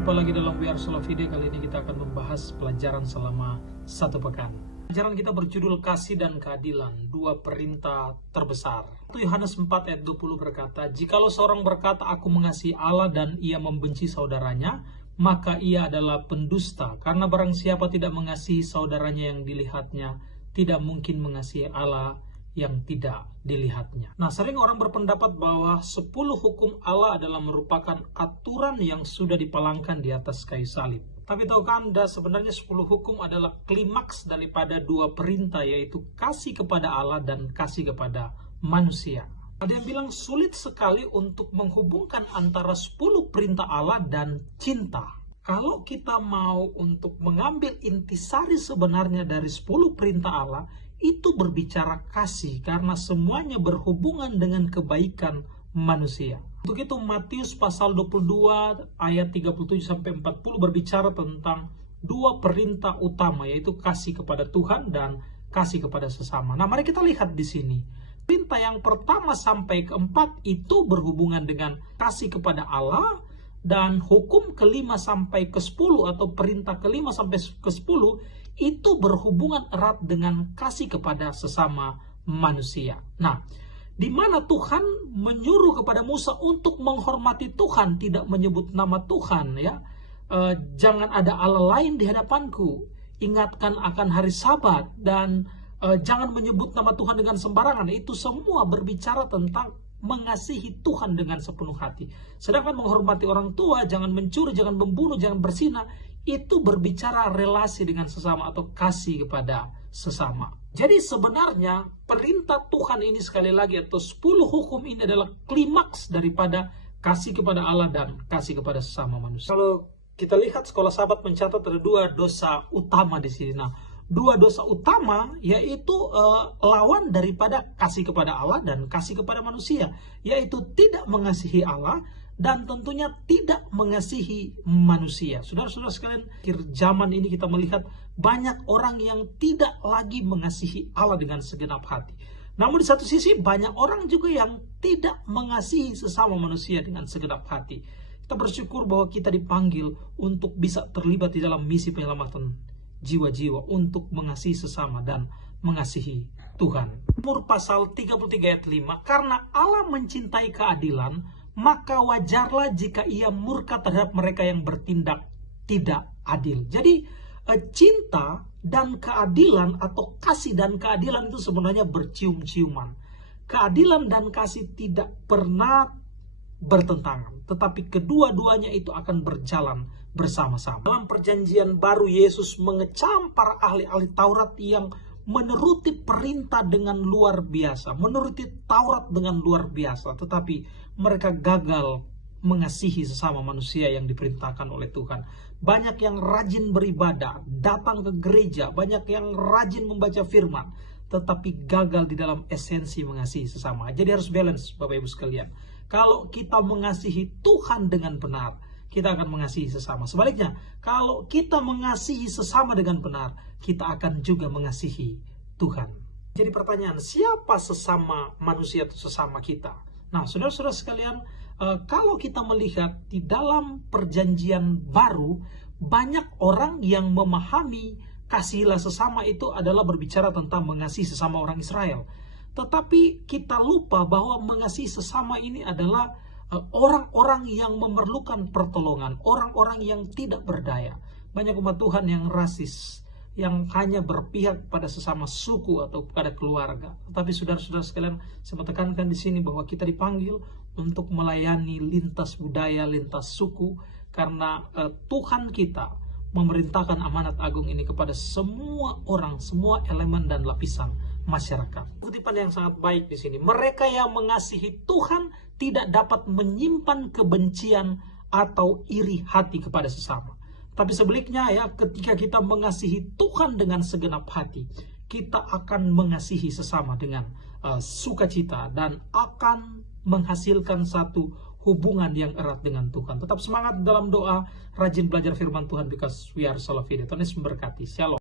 Jumpa lagi dalam We Are Sola Fide. Kali ini kita akan membahas pelajaran selama 1 pekan. Pelajaran kita berjudul Kasih dan Keadilan, 2 perintah terbesar. Yohanes 4 ayat 20 berkata, "Jikalau seorang berkata, aku mengasihi Allah dan ia membenci saudaranya, maka ia adalah pendusta. Karena barang siapa tidak mengasihi saudaranya yang dilihatnya, tidak mungkin mengasihi Allah yang tidak dilihatnya." Nah, sering orang berpendapat bahwa 10 hukum Allah adalah merupakan aturan yang sudah dipalangkan di atas kayu salib. Tapi tahukah Anda, sebenarnya 10 hukum adalah klimaks daripada 2 perintah, yaitu kasih kepada Allah dan kasih kepada manusia. Ada yang bilang sulit sekali untuk menghubungkan antara 10 perintah Allah dan cinta. Kalau kita mau untuk mengambil intisari sebenarnya dari 10 perintah Allah, itu berbicara kasih, karena semuanya berhubungan dengan kebaikan manusia. Untuk itu Matius pasal 22 ayat 37-40 berbicara tentang 2 perintah utama, yaitu kasih kepada Tuhan dan kasih kepada sesama. Nah, mari kita lihat di sini. Perintah yang pertama sampai keempat itu berhubungan dengan kasih kepada Allah, dan hukum ke-5 sampai ke-10 atau perintah ke-5 sampai ke-10 itu berhubungan erat dengan kasih kepada sesama manusia. Nah, di mana Tuhan menyuruh kepada Musa untuk menghormati Tuhan, tidak menyebut nama Tuhan, ya. Jangan ada Allah lain di hadapanku. Ingatkan akan hari Sabat, dan jangan menyebut nama Tuhan dengan sembarangan. Itu semua berbicara tentang mengasihi Tuhan dengan sepenuh hati. Sedangkan menghormati orang tua, jangan mencuri, jangan membunuh, jangan berzina, itu berbicara relasi dengan sesama atau kasih kepada sesama. Jadi sebenarnya perintah Tuhan ini, sekali lagi, atau 10 hukum ini adalah klimaks daripada kasih kepada Allah dan kasih kepada sesama manusia. Kalau kita lihat, sekolah sahabat mencatat ada 2 dosa utama di sini. Nah, 2 dosa utama yaitu lawan daripada kasih kepada Allah dan kasih kepada manusia, yaitu tidak mengasihi Allah dan tentunya tidak mengasihi manusia. Saudara-saudara sekalian, akhir zaman ini kita melihat banyak orang yang tidak lagi mengasihi Allah dengan segenap hati. Namun di satu sisi banyak orang juga yang tidak mengasihi sesama manusia dengan segenap hati. Kita bersyukur bahwa kita dipanggil untuk bisa terlibat di dalam misi penyelamatan jiwa-jiwa, untuk mengasihi sesama dan mengasihi Tuhan. Mazmur pasal 33 ayat 5, "Karena Allah mencintai keadilan, maka wajarlah jika ia murka terhadap mereka yang bertindak tidak adil." Jadi cinta dan keadilan atau kasih dan keadilan itu sebenarnya bercium-ciuman. Keadilan dan kasih tidak pernah bertentangan, tetapi kedua-duanya itu akan berjalan bersama-sama. Dalam perjanjian baru, Yesus mengecam para ahli-ahli Taurat yang menuruti perintah dengan luar biasa, menuruti Taurat dengan luar biasa, tetapi mereka gagal mengasihi sesama manusia yang diperintahkan oleh Tuhan. Banyak yang rajin beribadah, datang ke gereja, banyak yang rajin membaca firman, tetapi gagal di dalam esensi mengasihi sesama. Jadi harus balance, Bapak Ibu sekalian. Kalau kita mengasihi Tuhan dengan benar, kita akan mengasihi sesama. Sebaliknya, kalau kita mengasihi sesama dengan benar, kita akan juga mengasihi Tuhan. Jadi pertanyaan, siapa sesama manusia atau sesama kita? Nah, saudara-saudara sekalian, kalau kita melihat di dalam perjanjian baru, banyak orang yang memahami kasihilah sesama itu adalah berbicara tentang mengasihi sesama orang Israel. Tetapi kita lupa bahwa mengasihi sesama ini adalah orang-orang yang memerlukan pertolongan, orang-orang yang tidak berdaya. Banyak umat Tuhan yang rasis, yang hanya berpihak pada sesama suku atau pada keluarga. Tetapi saudara-saudara sekalian, saya tekankan di sini bahwa kita dipanggil untuk melayani lintas budaya, lintas suku, karena Tuhan kita memerintahkan amanat agung ini kepada semua orang, semua elemen dan lapisan masyarakat. Kutipan yang sangat baik di sini, mereka yang mengasihi Tuhan tidak dapat menyimpan kebencian atau iri hati kepada sesama. Tapi sebaliknya, ya, ketika kita mengasihi Tuhan dengan segenap hati, kita akan mengasihi sesama dengan sukacita dan akan menghasilkan satu hubungan yang erat dengan Tuhan. Tetap semangat dalam doa, rajin belajar firman Tuhan, because we are Sola Fide. Tuhan Yesus memberkati. Shalom.